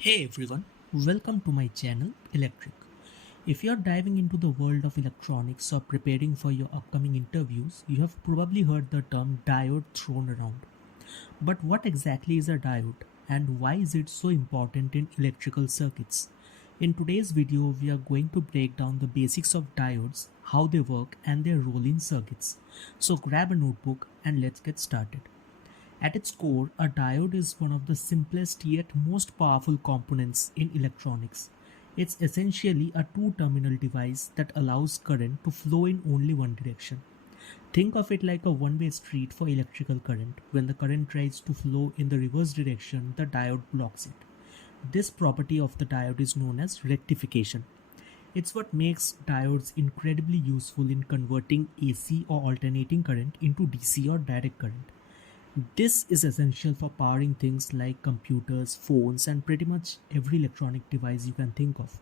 Hey everyone, welcome to my channel Electrick. If you are diving into the world of electronics or preparing for your upcoming interviews, you have probably heard the term diode thrown around. But what exactly is a diode and why is it so important in electrical circuits? In today's video, we are going to break down the basics of diodes, how they work, and their role in circuits. So grab a notebook and let's get started. At its core, a diode is one of the simplest yet most powerful components in electronics. It's essentially a two-terminal device that allows current to flow in only one direction. Think of it like a one-way street for electrical current. When the current tries to flow in the reverse direction, the diode blocks it. This property of the diode is known as rectification. It's what makes diodes incredibly useful in converting AC or alternating current into DC or direct current. This is essential for powering things like computers, phones, and pretty much every electronic device you can think of.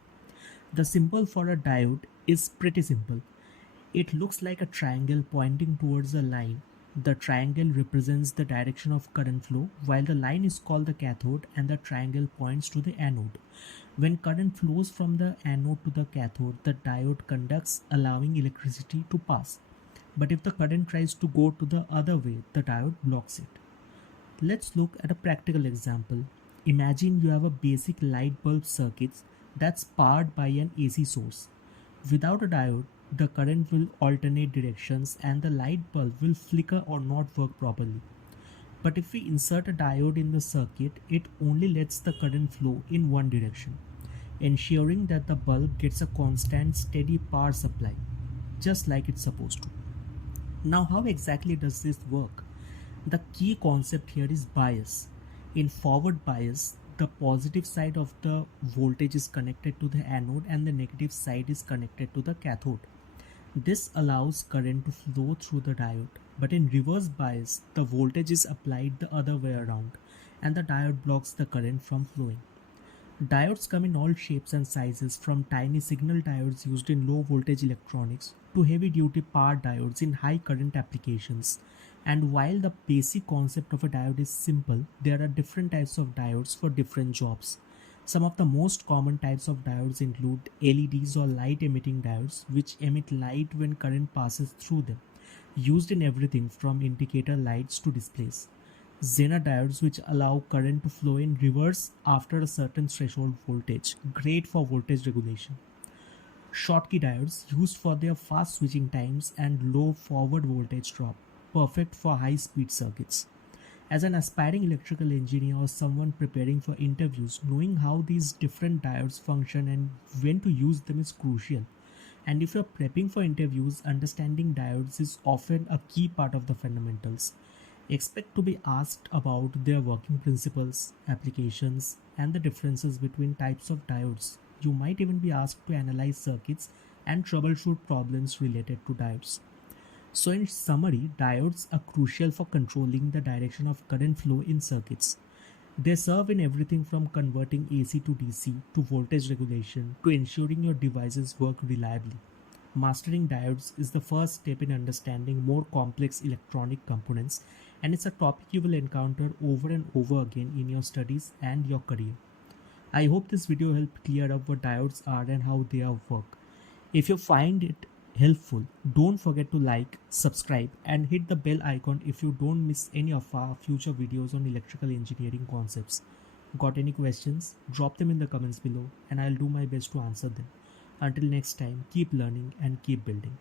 The symbol for a diode is pretty simple. It looks like a triangle pointing towards a line. The triangle represents the direction of current flow, while the line is called the cathode and the triangle points to the anode. When current flows from the anode to the cathode, the diode conducts, allowing electricity to pass. But if the current tries to go to the other way, the diode blocks it. Let's look at a practical example. Imagine you have a basic light bulb circuit that's powered by an AC source. Without a diode, the current will alternate directions and the light bulb will flicker or not work properly. But if we insert a diode in the circuit, it only lets the current flow in one direction, ensuring that the bulb gets a constant steady power supply, just like it's supposed to. Now, how exactly does this work? The key concept here is bias. In forward bias, the positive side of the voltage is connected to the anode and the negative side is connected to the cathode. This allows current to flow through the diode. But in reverse bias, the voltage is applied the other way around and the diode blocks the current from flowing. Diodes come in all shapes and sizes, from tiny signal diodes used in low voltage electronics to heavy duty power diodes in high current applications. And while the basic concept of a diode is simple, there are different types of diodes for different jobs. Some of the most common types of diodes include LEDs or light emitting diodes, which emit light when current passes through them, used in everything from indicator lights to displays. Zener diodes, which allow current to flow in reverse after a certain threshold voltage, great for voltage regulation. Schottky diodes, used for their fast switching times and low forward voltage drop, perfect for high speed circuits. As an aspiring electrical engineer or someone preparing for interviews, knowing how these different diodes function and when to use them is crucial. And if you're prepping for interviews, understanding diodes is often a key part of the fundamentals. Expect to be asked about their working principles, applications, and the differences between types of diodes. You might even be asked to analyze circuits and troubleshoot problems related to diodes. So, in summary, diodes are crucial for controlling the direction of current flow in circuits. They serve in everything from converting AC to DC to voltage regulation to ensuring your devices work reliably. Mastering diodes is the first step in understanding more complex electronic components, and it's a topic you will encounter over and over again in your studies and your career. I hope this video helped clear up what diodes are and how they work. If you find it helpful, don't forget to like, subscribe, and hit the bell icon if you don't miss any of our future videos on electrical engineering concepts. Got any questions? Drop them in the comments below and I'll do my best to answer them. Until next time, keep learning and keep building.